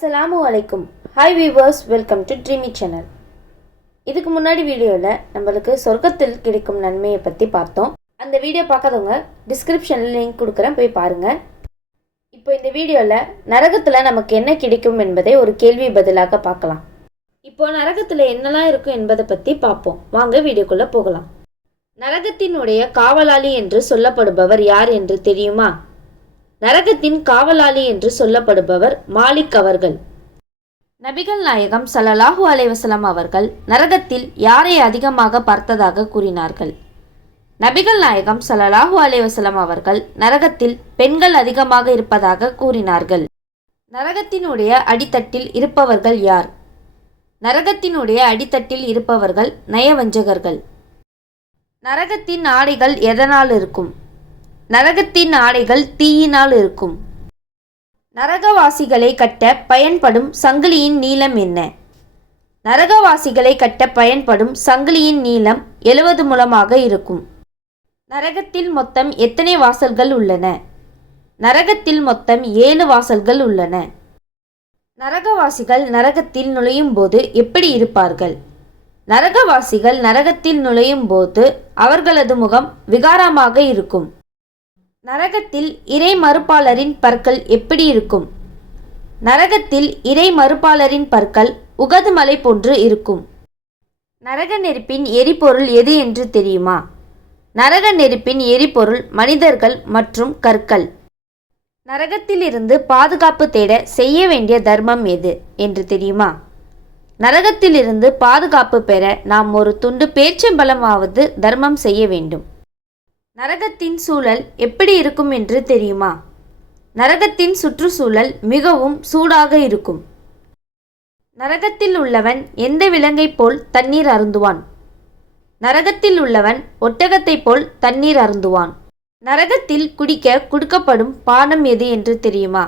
அஸ்ஸலாமு அலைக்கும். Hi viewers, welcome to Dreamy channel. இதுக்கு முன்னாடி வீடியோவில் நம்மளுக்கு சொர்க்கத்தில் கிடைக்கும் நன்மையை பற்றி பார்த்தோம். அந்த வீடியோ பார்க்காதவங்க டிஸ்கிரிப்ஷனில் லிங்க் கொடுக்குறேன், போய் பாருங்கள். இப்போ இந்த வீடியோவில் நரகத்தில் நமக்கு என்ன கிடைக்கும் என்பதை ஒரு கேள்வி பதிலாக பார்க்கலாம். இப்போது நரகத்தில் என்னெல்லாம் இருக்கும் என்பதை பற்றி பார்ப்போம். வாங்க வீடியோக்குள்ளே போகலாம். நரகத்தினுடைய காவலாளி என்று சொல்லப்படுபவர் யார் என்று தெரியுமா? நரகத்தின் காவலாளி என்று சொல்லப்படுபவர் மாலிக் அவர்கள். நபிகள் நாயகம் ஸல்லல்லாஹு அலைஹி வஸல்லம் அவர்கள் நரகத்தில் யாரை அதிகமாக பார்த்ததாக கூறினார்கள்? நபிகள் நாயகம் ஸல்லல்லாஹு அலைஹி வஸல்லம் அவர்கள் நரகத்தில் பெண்கள் அதிகமாக இருப்பதாக கூறினார்கள். நரகத்தினுடைய அடித்தட்டில் இருப்பவர்கள் யார்? நரகத்தினுடைய அடித்தட்டில் இருப்பவர்கள் நயவஞ்சகர்கள். நரகத்தின் ஆடைகள் எதனால் இருக்கும்? நரகத்தின் ஆடைகள் தீயினால் இருக்கும். நரகவாசிகளை கட்ட பயன்படும் சங்கிலியின் நீளம் என்ன? நரகவாசிகளை கட்ட பயன்படும் சங்கிலியின் நீளம் 70 முழமாக இருக்கும். நரகத்தில் மொத்தம் எத்தனை வாசல்கள் உள்ளன? நரகத்தில் மொத்தம் 7 வாசல்கள் உள்ளன. நரகவாசிகள் நரகத்தில் நுழையும் போது எப்படி இருப்பார்கள்? நரகவாசிகள் நரகத்தில் நுழையும் போது அவர்களது முகம் விகாரமாக இருக்கும். நரகத்தில் இறை மறுப்பாளரின் பற்கள் எப்படி இருக்கும்? நரகத்தில் இறை மறுப்பாளரின் பற்கள் உகது மலை போன்று இருக்கும். நரக நெருப்பின் எரிபொருள் எது என்று தெரியுமா? நரக நெருப்பின் எரிபொருள் மனிதர்கள் மற்றும் கற்கள். நரகத்திலிருந்து பாதுகாப்பு தேட செய்ய வேண்டிய தர்மம் எது என்று தெரியுமா? நரகத்திலிருந்து பாதுகாப்பு பெற நாம் ஒரு துண்டு பேரிச்சம்பழமாவது தர்மம் செய்ய வேண்டும். நரகத்தின் சூழல் எப்படி இருக்கும் என்று தெரியுமா? நரகத்தின் சுற்றுச்சூழல் மிகவும் சூடாக இருக்கும். நரகத்தில் உள்ளவன் எந்த விலங்கை போல் தண்ணீர் அருந்துவான்? நரகத்தில் உள்ளவன் ஒட்டகத்தை போல் தண்ணீர் அருந்துவான். நரகத்தில் குடிக்க கொடுக்கப்படும் பானம் எது என்று தெரியுமா?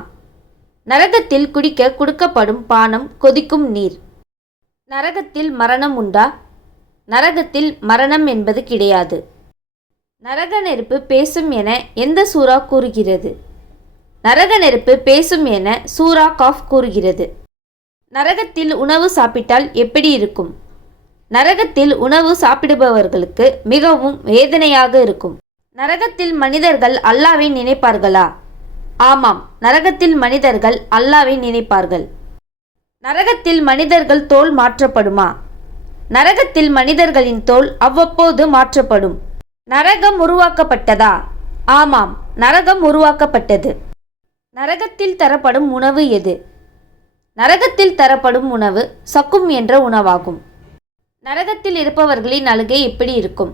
நரகத்தில் குடிக்க கொடுக்கப்படும் பானம் கொதிக்கும் நீர். நரகத்தில் மரணம் உண்டா? நரகத்தில் மரணம் என்பது கிடையாது. நரக நெருப்பு பேசும் என எந்த சூரா கூறுகிறது? நரக நெருப்பு பேசும் என சூரா காஃப் கூறுகிறது. நரகத்தில் உணவு சாப்பிட்டால் எப்படி இருக்கும்? நரகத்தில் உணவு சாப்பிடுபவர்களுக்கு மிகவும் வேதனையாக இருக்கும். நரகத்தில் மனிதர்கள் அல்லாஹ்வை நினைப்பார்களா? ஆமாம், நரகத்தில் மனிதர்கள் அல்லாஹ்வை நினைப்பார்கள். நரகத்தில் மனிதர்கள் தோல் மாற்றப்படுமா? நரகத்தில் மனிதர்களின் தோல் அவ்வப்போது மாற்றப்படும். நரகம் உருவாக்கப்பட்டதா? ஆமாம், நரகம் உருவாக்கப்பட்டது. நரகத்தில் தரப்படும் உணவு எது? நரகத்தில் தரப்படும் உணவு சக்கும் என்ற உணவாகும். நரகத்தில் இருப்பவர்களின் அழுகை எப்படி இருக்கும்?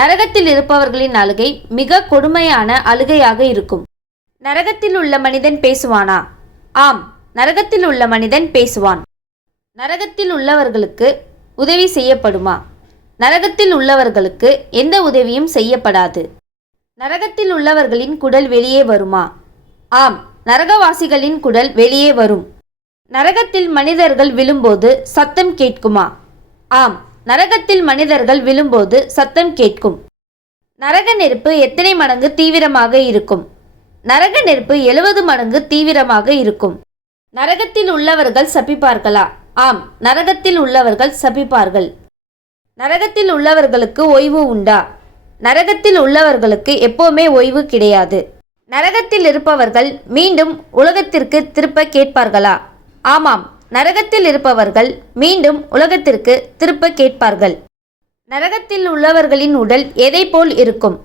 நரகத்தில் இருப்பவர்களின் அழுகை மிக கொடுமையான அழுகையாக இருக்கும். நரகத்தில் உள்ள மனிதன் பேசுவானா? ஆம், நரகத்தில் உள்ள மனிதன் பேசுவான். நரகத்தில் உள்ளவர்களுக்கு உதவி செய்யப்படுமா? நரகத்தில் உள்ளவர்களுக்கு எந்த உதவியும் செய்யப்படாது. நரகத்தில் உள்ளவர்களின் குடல் வெளியே வருமா? ஆம், நரகவாசிகளின் குடல் வெளியே வரும். நரகத்தில் மனிதர்கள் விழும்போது சத்தம் கேட்குமா? ஆம், நரகத்தில் மனிதர்கள் விழும்போது சத்தம் கேட்கும். நரக நெருப்பு எத்தனை மடங்கு தீவிரமாக இருக்கும்? நரக நெருப்பு 70 மடங்கு தீவிரமாக இருக்கும். நரகத்தில் உள்ளவர்கள் சபிப்பார்களா? ஆம், நரகத்தில் உள்ளவர்கள் சபிப்பார்கள். நரகத்தில் உள்ளவர்களுக்கு ஓய்வு உண்டா? நரகத்தில் உள்ளவர்களுக்கு எப்போவுமே ஓய்வு கிடையாது. நரகத்தில் இருப்பவர்கள் மீண்டும் உலகத்திற்கு திருப்ப கேட்பார்களா? ஆமாம், நரகத்தில் இருப்பவர்கள் மீண்டும் உலகத்திற்கு திருப்ப கேட்பார்கள். நரகத்தில் உள்ளவர்களின் உடல் எதை போல் இருக்கும்?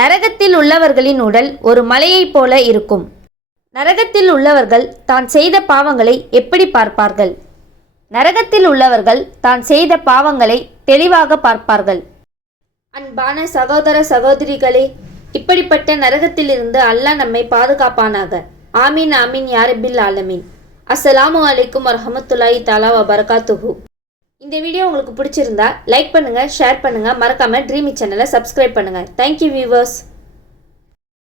நரகத்தில் உள்ளவர்களின் உடல் ஒரு மலையைப் போல இருக்கும். நரகத்தில் உள்ளவர்கள் தான் செய்த பாவங்களை எப்படி பார்ப்பார்கள்? நரகத்தில் உள்ளவர்கள் தான் செய்த பாவங்களை தெளிவாக பார்ப்பார்கள். அன்பான சகோதர சகோதரிகளே, இப்படிப்பட்ட நரகத்திலிருந்து அல்லாஹ் நம்மை பாதுகாப்பானாக. ஆமீன் ஆமீன் யா ரப்பில் ஆலமீன். அஸ்ஸலாமு அலைக்கும் வரஹ்மத்துல்லாஹி தஆலா வபரகாத்துஹு. இந்த வீடியோ உங்களுக்கு பிடிச்சிருந்தா லைக் பண்ணுங்க, ஷேர் பண்ணுங்க, மறக்காம ட்ரீமி சேனலை சப்ஸ்கிரைப் பண்ணுங்க. Thank you viewers.